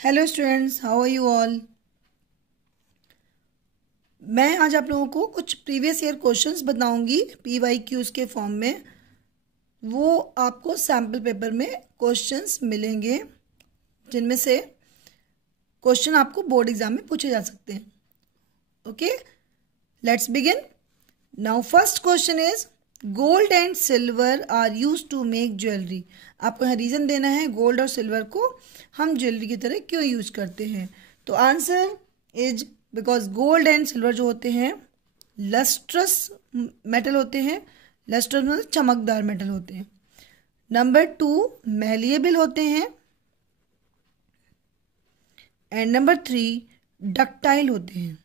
Hello students, how are you all. मैं आज आप लोगों को कुछ प्रीवियस ईयर क्वेश्चंस बताऊंगी PYQs के फॉर्म में। वो आपको सैम्पल पेपर में क्वेश्चंस मिलेंगे जिनमें से क्वेश्चन आपको बोर्ड एग्जाम में पूछे जा सकते हैं। Okay, let's begin. Now first question is gold and silver are use to make jewellery. आपको यहाँ रीजन देना है गोल्ड और सिल्वर को हम ज्वेलरी की तरह क्यों यूज करते हैं। तो answer is because gold and silver जो होते हैं लस्ट्रस मेटल होते हैं। लस्ट्रस मतलब चमकदार मेटल होते हैं। नंबर 2 मैलिएबल होते हैं। एंड नंबर 3 डक्टाइल होते हैं।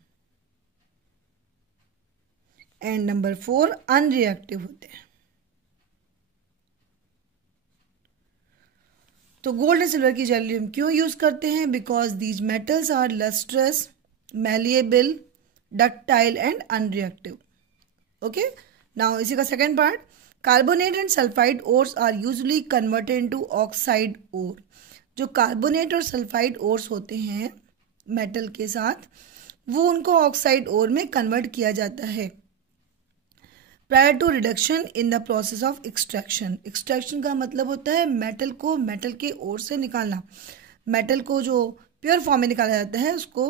एंड नंबर 4 अनरिएक्टिव होते हैं। तो गोल्ड एंड सिल्वर की ज्वेलरी हम क्यों यूज करते हैं? Because these metals are lustrous, malleable, ductile and unreactive. Okay, now इसी का second part, carbonate and sulphide ores are usually converted into oxide ore. जो कार्बोनेट और सल्फाइड ओर्स होते हैं मेटल के साथ, वो उनको ऑक्साइड ओर में कन्वर्ट किया जाता है prior to reduction in the process of extraction. Extraction का मतलब होता है मेटल को मेटल के ओर से निकालना। मेटल को जो प्योर फॉर्म में निकाला जाता है उसको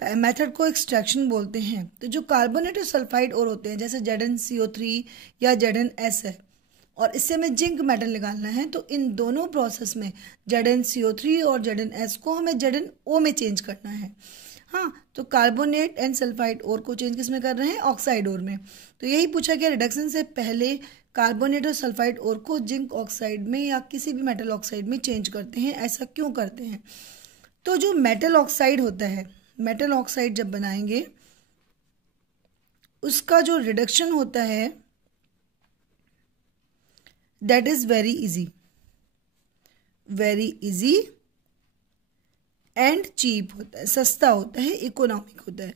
मेथड को एक्सट्रैक्शन बोलते हैं। तो जो कार्बोनेट और सल्फाइड ओर होते हैं जैसे ZnCO3 या ZnS है, और इससे हमें जिंक मेटल निकालना है, तो इन दोनों प्रोसेस में ZnCO3 और ZnS को हमें ZnO में चेंज करना है। हाँ, तो कार्बोनेट एंड सल्फाइड ओर को चेंज किस में कर रहे हैं? ऑक्साइड ओर में। तो यही पूछा गया रिडक्शन से पहले कार्बोनेट और सल्फाइड ओर को जिंक ऑक्साइड में या किसी भी मेटल ऑक्साइड में चेंज करते हैं। ऐसा क्यों करते हैं? तो जो मेटल ऑक्साइड होता है, मेटल ऑक्साइड जब बनाएंगे उसका जो रिडक्शन होता है that is very easy and cheap होता है, सस्ता होता है, इकोनॉमिक होता है।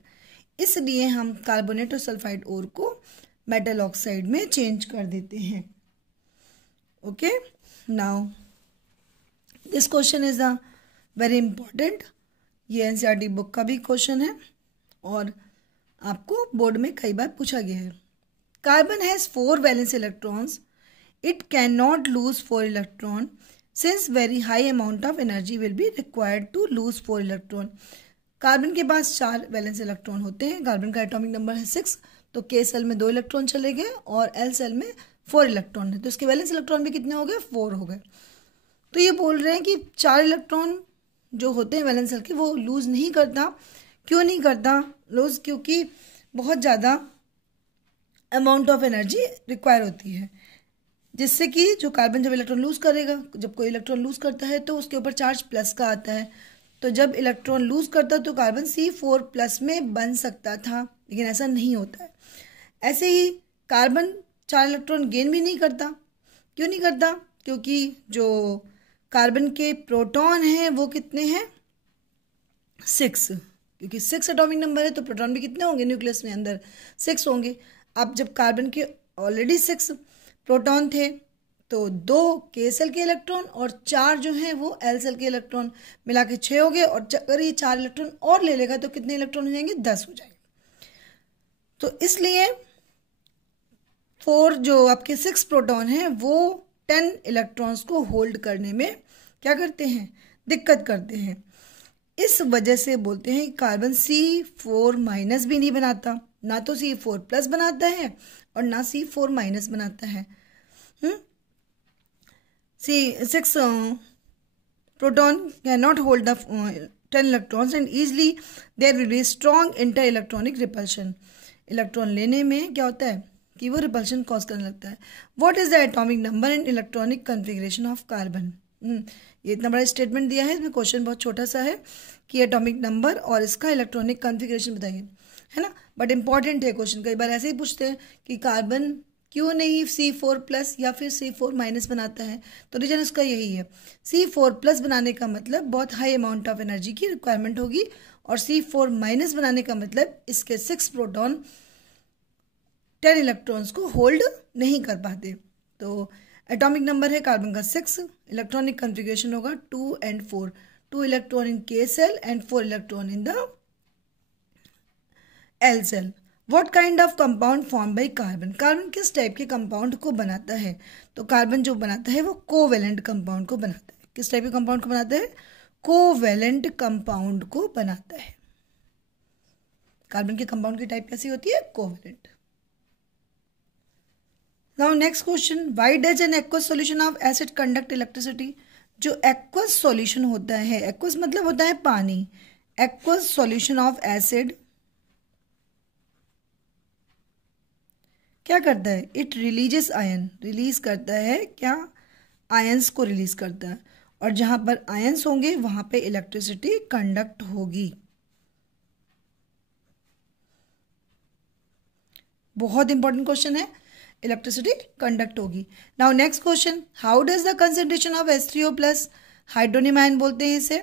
इसलिए हम कार्बोनेट और सल्फाइड ओर को मेटल ऑक्साइड में चेंज कर देते हैं। Okay, now this question is a very important. ये NCERT बुक का भी क्वेश्चन है और आपको बोर्ड में कई बार पूछा गया है। Carbon has 4 valence electrons, it can not lose 4 electron since very high amount of energy will be required to lose 4 electron. Carbon के पास 4 वैलेंस इलेक्ट्रॉन होते हैं। कार्बन का एटॉमिक नंबर है 6, तो K सेल में 2 इलेक्ट्रॉन चले गए और L सेल में 4 इलेक्ट्रॉन है, तो इसके वैलेंस इलेक्ट्रॉन भी कितने हो गए? 4 हो गए। तो ये बोल रहे हैं कि 4 इलेक्ट्रॉन जो होते हैं वैलेंस सेल के वो लूज नहीं करता। क्यों नहीं करता लूज? क्योंकि बहुत ज़्यादा अमाउंट ऑफ एनर्जी रिक्वायर होती है, जिससे कि जो कार्बन जब इलेक्ट्रॉन लूज करेगा, जब कोई इलेक्ट्रॉन लूज करता है तो उसके ऊपर चार्ज प्लस का आता है। तो जब इलेक्ट्रॉन लूज करता तो कार्बन C4+ में बन सकता था, लेकिन ऐसा नहीं होता है। ऐसे ही कार्बन 4 इलेक्ट्रॉन गेन भी नहीं करता। क्यों नहीं करता? क्योंकि जो कार्बन के प्रोटॉन हैं वो कितने हैं? 6। क्योंकि 6 एटॉमिक नंबर है तो प्रोटॉन भी कितने होंगे न्यूक्लियस में? अंदर 6 होंगे। अब जब कार्बन के ऑलरेडी 6 प्रोटॉन थे तो 2 K सेल के इलेक्ट्रॉन और 4 जो हैं वो L सेल के इलेक्ट्रॉन मिला के 6 हो गए। और अगर ये 4 इलेक्ट्रॉन और ले लेगा तो कितने इलेक्ट्रॉन हो जाएंगे? 10 हो जाएंगे। तो इसलिए 4 जो आपके 6 प्रोटॉन हैं वो 10 इलेक्ट्रॉन्स को होल्ड करने में क्या करते हैं? दिक्कत करते हैं। इस वजह से बोलते हैं कार्बन C4- भी नहीं बनाता, ना तो C4+ बनाता है और ना C4- बनाता है। C6 proton cannot hold the 10 electrons and easily there will be strong inter-electronic repulsion. Electron लेने में क्या होता है कि वो रिपल्शन कॉज करने लगता है। What is the atomic number and electronic configuration of carbon? ये इतना बड़ा स्टेटमेंट दिया है, इसमें क्वेश्चन बहुत छोटा सा है कि एटॉमिक नंबर और इसका इलेक्ट्रॉनिक कन्फिग्रेशन बताइए, है ना। बट इंपॉर्टेंट है क्वेश्चन। कई बार ऐसे ही पूछते हैं कि कार्बन क्यों नहीं C4+ या फिर C4- बनाता है, तो रीजन इसका यही है। C4+ बनाने का मतलब बहुत हाई अमाउंट ऑफ एनर्जी की रिक्वायरमेंट होगी, और C4- बनाने का मतलब इसके 6 प्रोटॉन 10 इलेक्ट्रॉन्स को होल्ड नहीं कर पाते। तो एटॉमिक नंबर है कार्बन का 6, इलेक्ट्रॉनिक कन्फिग्रेशन होगा 2 and 4। 2 electron in K cell and 4 electron in the L cell. What kind of compound formed by carbon? Carbon किस टाइप के कंपाउंड को बनाता है? तो कार्बन जो बनाता है वो कोवेलेंट कंपाउंड को बनाता है. किस टाइप के कंपाउंड को बनाता है? कोवेलेंट कंपाउंड को बनाता है. कार्बन के कंपाउंड की टाइप कैसी होती है? Covalent. Now next question, why does an aqueous solution of acid conduct electricity? जो एक्वस सॉल्यूशन होता है, एक्वस मतलब होता है पानी. एक्वस सॉल्यूशन ऑफ एसिड क्या करता है? इट रिलीजेस आयन, रिलीज करता है क्या? आयंस को रिलीज करता है. और जहां पर आयंस होंगे वहां पे इलेक्ट्रिसिटी कंडक्ट होगी. बहुत इंपॉर्टेंट क्वेश्चन है. इलेक्ट्रिसिटी कंडक्ट होगी. Now next question, how does the concentration of H3O plus, hydronium ion बोलते हैं इसे.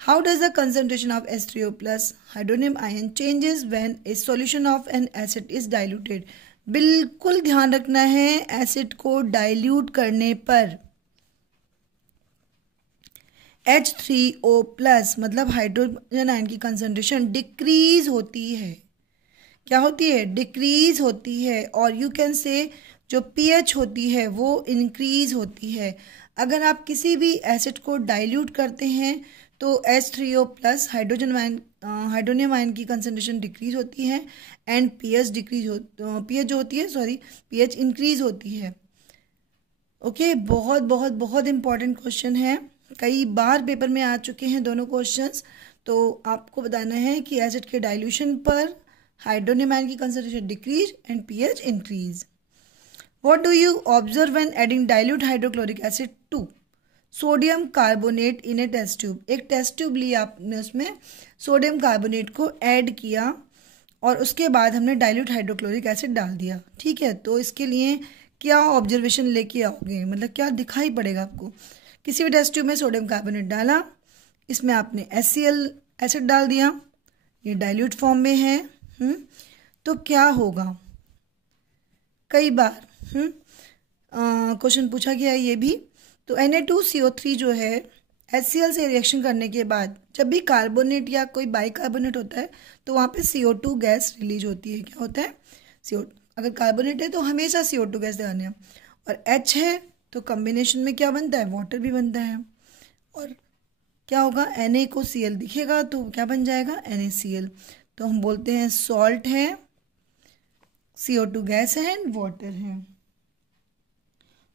How does the concentration of H3O plus hydronium ion changes when A solution of N acid is diluted? बिल्कुल ध्यान रखना है, acid को dilute करने पर H3O प्लस मतलब हाइड्रोजन आयन की कंसंट्रेशन डिक्रीज होती है. क्या होती है? डिक्रीज होती है. और यू कैन से जो pH होती है वो इंक्रीज होती है. अगर आप किसी भी एसिड को डाइल्यूट करते हैं तो H3O प्लस हाइड्रोनियम आयन की कंसंट्रेशन डिक्रीज होती है एंड pH इंक्रीज होती है. ओके, बहुत बहुत बहुत इंपॉर्टेंट क्वेश्चन है. कई बार पेपर में आ चुके हैं दोनों क्वेश्चंस. तो आपको बताना है कि एसिड के डाइल्यूशन पर हाइड्रोनियम आयन की concentration decrease and pH increase. What do you observe when adding dilute hydrochloric acid to sodium carbonate in a test tube? एक टेस्ट ट्यूब ली आपने, उसमें सोडियम कार्बोनेट को ऐड किया और उसके बाद हमने डाइल्यूट हाइड्रोक्लोरिक एसिड डाल दिया. ठीक है, तो इसके लिए क्या ऑब्जर्वेशन लेके आओगे, मतलब क्या दिखाई पड़ेगा आपको? किसी भी टेस्ट ट्यूब में सोडियम कार्बोनेट डाला, इसमें आपने HCl एसिड डाल दिया, ये डाइल्यूट फॉर्म में है. तो क्या होगा? कई बार क्वेश्चन पूछा गया है ये भी. तो Na2CO3 जो है HCl से रिएक्शन करने के बाद जब भी कार्बोनेट या कोई बाइकार्बोनेट होता है तो वहाँ पे CO2 गैस रिलीज होती है. क्या होता है? अगर कार्बोनेट है तो हमेशा CO2 गैस लगाने हैं. और H है तो कॉम्बिनेशन में क्या बनता है? वाटर भी बनता है. और क्या होगा? Na को Cl दिखेगा तो क्या बन जाएगा? NaCl. तो हम बोलते हैं सॉल्ट है, CO2 गैस है एंड वाटर है.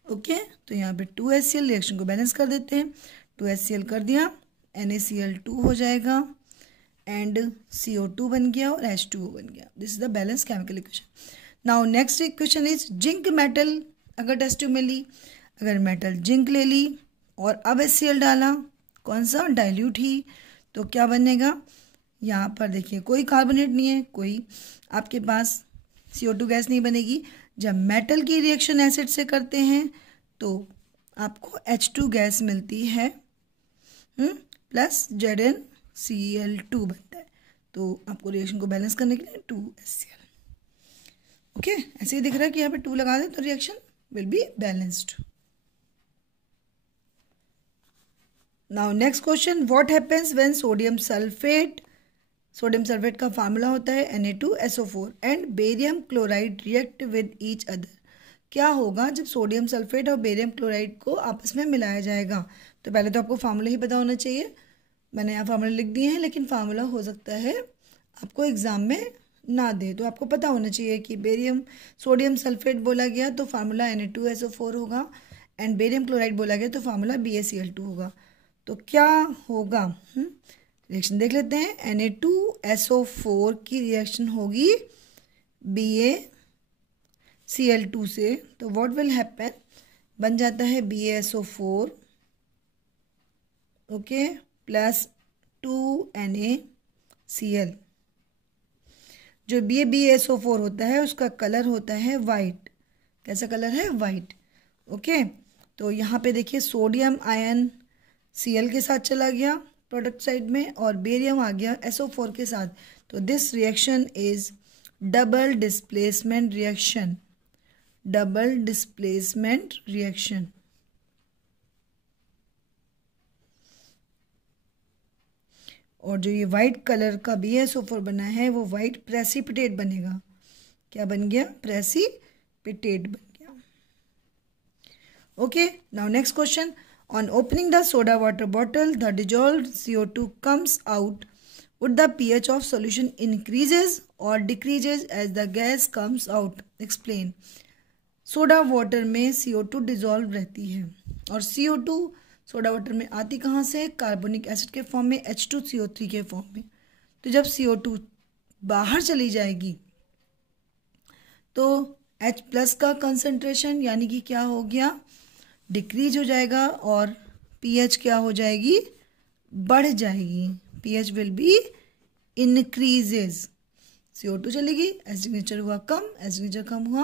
ओके, तो यहाँ पे 2HCl रिएक्शन को बैलेंस कर देते हैं. 2HCl कर दिया, NaCl2 हो जाएगा एंड CO2 बन गया और H2O बन गया. This is the balance chemical equation. Now next equation is zinc metal. अगर टेस्ट ट्यूब में ली, अगर मेटल जिंक ले ली और अब HCl डाला, कौन सा? डाइल्यूट ही. तो क्या बनेगा? यहाँ पर देखिए कोई कार्बोनेट नहीं है, कोई आपके पास CO2 गैस नहीं बनेगी. जब मेटल की रिएक्शन एसिड से करते हैं तो आपको H2 गैस मिलती है प्लस ZnCl2 बनता है. तो आपको रिएक्शन को बैलेंस करने के लिए 2HCl. ओके, ऐसे ही दिख रहा है कि यहाँ पे 2 लगा दें तो reaction will be balanced. Now next question, what happens when sodium sulphate का फार्मूला होता है Na2SO4 and barium chloride react with each other. क्या होगा जब सोडियम सल्फेट और बेरियम क्लोराइड को आपस में मिलाया जाएगा? तो पहले तो आपको फार्मूला ही पता होना चाहिए. मैंने यहाँ फार्मूला लिख दिए हैं, लेकिन फार्मूला हो सकता है आपको एग्जाम में ना दे. तो आपको पता होना चाहिए कि सोडियम सल्फेट बोला गया तो फार्मूला Na2SO4 होगा एंड बेरियम क्लोराइड बोला गया तो फार्मूला BaCl2 होगा. तो क्या होगा? रिएक्शन देख लेते हैं. Na2SO4 की रिएक्शन होगी BaCl2 से. तो व्हाट विल हैपन? बन जाता है BaSO4 ओके प्लस 2NaCl. जो BaSO4 होता है उसका कलर होता है वाइट. कैसा कलर है? वाइट. ओके, तो यहाँ पे देखिए सोडियम आयन Cl के साथ चला गया प्रोडक्ट साइड में और बेरियम आ गया SO4 के साथ. तो this reaction is double displacement reaction. Double displacement reaction. और जो ये वाइट कलर का BaSO4 बना है वो वाइट प्रेसिपिटेट बनेगा। क्या बन गया? प्रेसिपिटेट बन गया। Okay, now next question. On opening the soda water bottle the dissolved CO2 comes out. Would the pH of solution increases or decreases as the gas comes out? Explain. Soda water में CO2 dissolve रहती है और CO2 soda water में आती कहाँ से? Carbonic acid के form में, H2CO3 के फॉर्म में। तो जब CO2 बाहर चली जाएगी तो H+ का कंसंट्रेशन यानी कि क्या हो गया? डिक्रीज हो जाएगा और pH क्या हो जाएगी? बढ़ जाएगी। pH will be increases. CO2 चलेगी, एसिडिक नेचर हुआ कम, एसिडिक नेचर कम हुआ,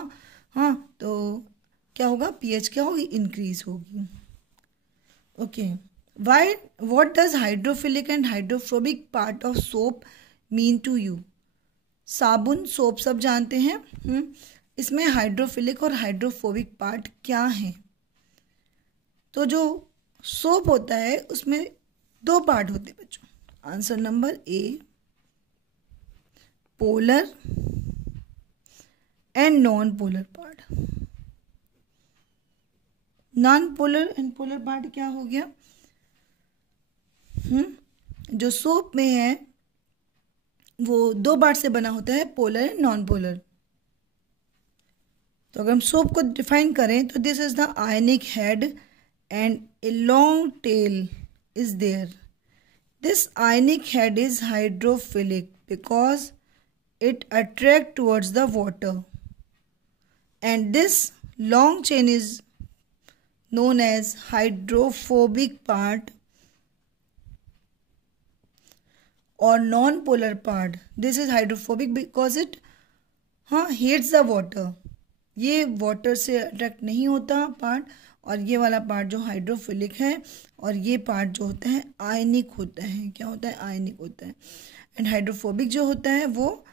हाँ, तो क्या होगा? pH क्या होगी? इंक्रीज होगी। Okay, why what does hydrophilic and hydrophobic part of soap mean to you? साबुन, सोप सब जानते हैं। इसमें हाइड्रोफिलिक और हाइड्रोफोबिक पार्ट क्या है? तो जो सोप होता है उसमें 2 पार्ट होते हैं बच्चों। Answer number A, polar and non polar part. Non polar and polar part क्या हो गया? जो सोप में है वो 2 पार्ट से बना होता है, पोलर एंड नॉन पोलर। तो अगर हम सोप को डिफाइन करें तो this is the ionic head and a long tail is there. This ionic head is hydrophilic because it attracts towards the water, and this long chain is known as hydrophobic part or non-polar part. This is hydrophobic because it hates the water. ये water से attract नहीं होता part, और ये वाला part जो hydrophilic है और ये पार्ट जो होता है आयनिक होता है। क्या होता है? आयनिक होता है। एंड हाइड्रोफोबिक जो होता है वो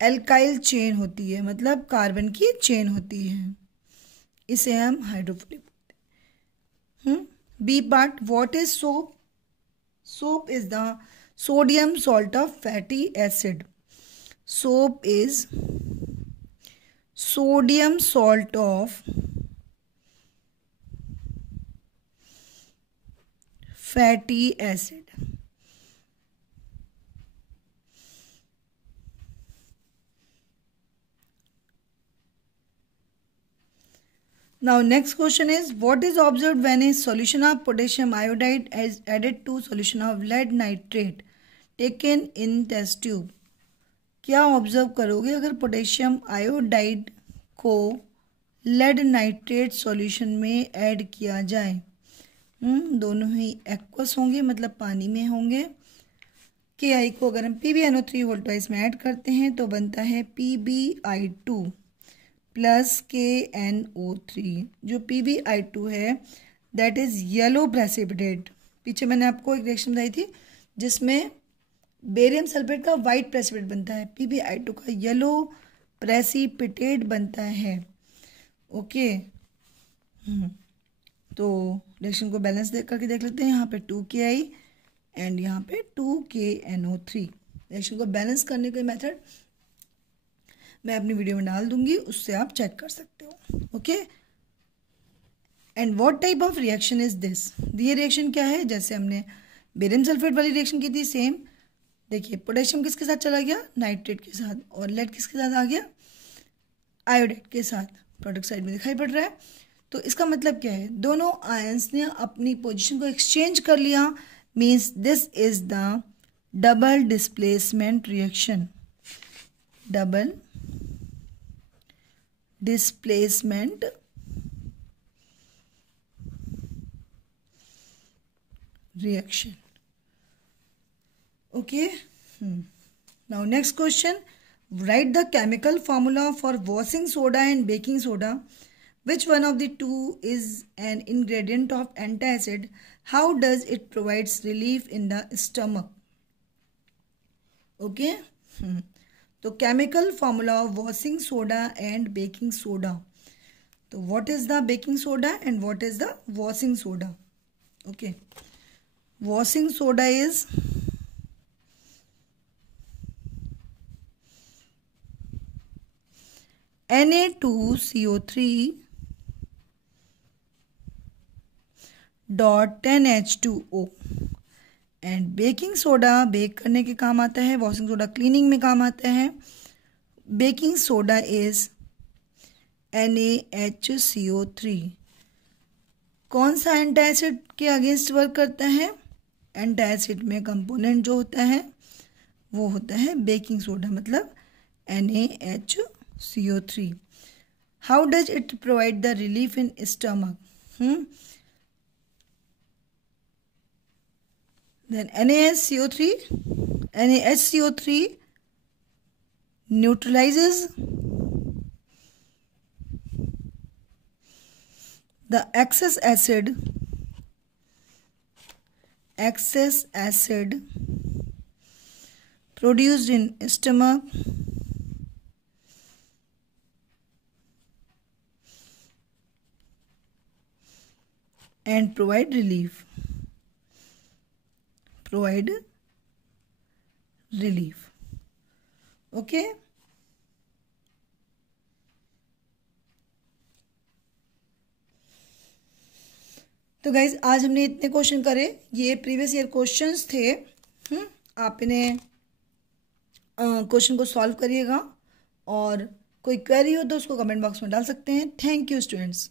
एल्काइल चेन होती है, मतलब कार्बन की चेन होती है, इसे हम हाइड्रोफिलिक बोलते हैं। B part, what is soap? Soap is the sodium salt of fatty acid. Soap is sodium salt of fatty acid. Now next question is, what is observed when a solution of potassium iodide is added to solution of lead nitrate taken in test tube? क्या observe करोगे अगर potassium iodide को lead nitrate solution में add किया जाए? दोनों ही aqueous होंगे, मतलब पानी में होंगे। Ki को अगर हम PbNO3 वोल्टाइज में ऐड करते हैं तो बनता है PbI2 प्लस KNO3। जो PbI2 है दैट इज येलो प्रेसिपिटेट। पीछे मैंने आपको एक रिएक्शन बताई थी जिसमें बेरियम सल्फेट का वाइट प्रेसिपिटेट बनता है, PbI2 का येलो प्रेसिपिटेट बनता है। ओके, तो रिएक्शन को बैलेंस करके देख लेते हैं। यहाँ पे 2Ki एंड यहाँ पे 2KNO3। रिएक्शन को बैलेंस करने के मेथड मैं अपनी वीडियो में डाल दूंगी, उससे आप चेक कर सकते हो। Okay, and what type of reaction is this? ये रिएक्शन क्या है? जैसे हमने बेरियम सल्फेट वाली रिएक्शन की थी सेम। देखिए, पोटेशियम किसके साथ चला गया? नाइट्रेट के साथ, और लेड किसके साथ आ गया? आयोडाइड के साथ। प्रोडक्ट साइड में दिखाई पड़ रहा है। तो इसका मतलब क्या है? दोनों आयंस ने अपनी पोजीशन को एक्सचेंज कर लिया, means this is the double displacement reaction. Double displacement reaction. Okay. Now next question. Write the chemical formula for washing soda and baking soda. Which one of the two is an ingredient of antacid? How does it provides relief in the stomach? Okay. So chemical formula of washing soda and baking soda. So what is the baking soda and what is the washing soda? Okay. Washing soda is Na2CO3 dot 10H2O। And baking soda bake करने के काम आता है, washing soda cleaning में काम आता है। Baking soda is NaHCO3। कौन सा एंटासिड के अगेंस्ट वर्क करता है? एंटासिड में कंपोनेंट जो होता है वो होता है बेकिंग सोडा, मतलब NaHCO3। How does it provide the relief in stomach? Then NaHCO3 neutralizes the excess acid produced in stomach and provide relief. Okay. तो गाइज आज हमने इतने क्वेश्चन करे, ये प्रीवियस ईयर क्वेश्चंस थे। आप इन्हें क्वेश्चन को सॉल्व करिएगा और कोई क्वेरी हो तो उसको कमेंट बॉक्स में डाल सकते हैं। Thank you students.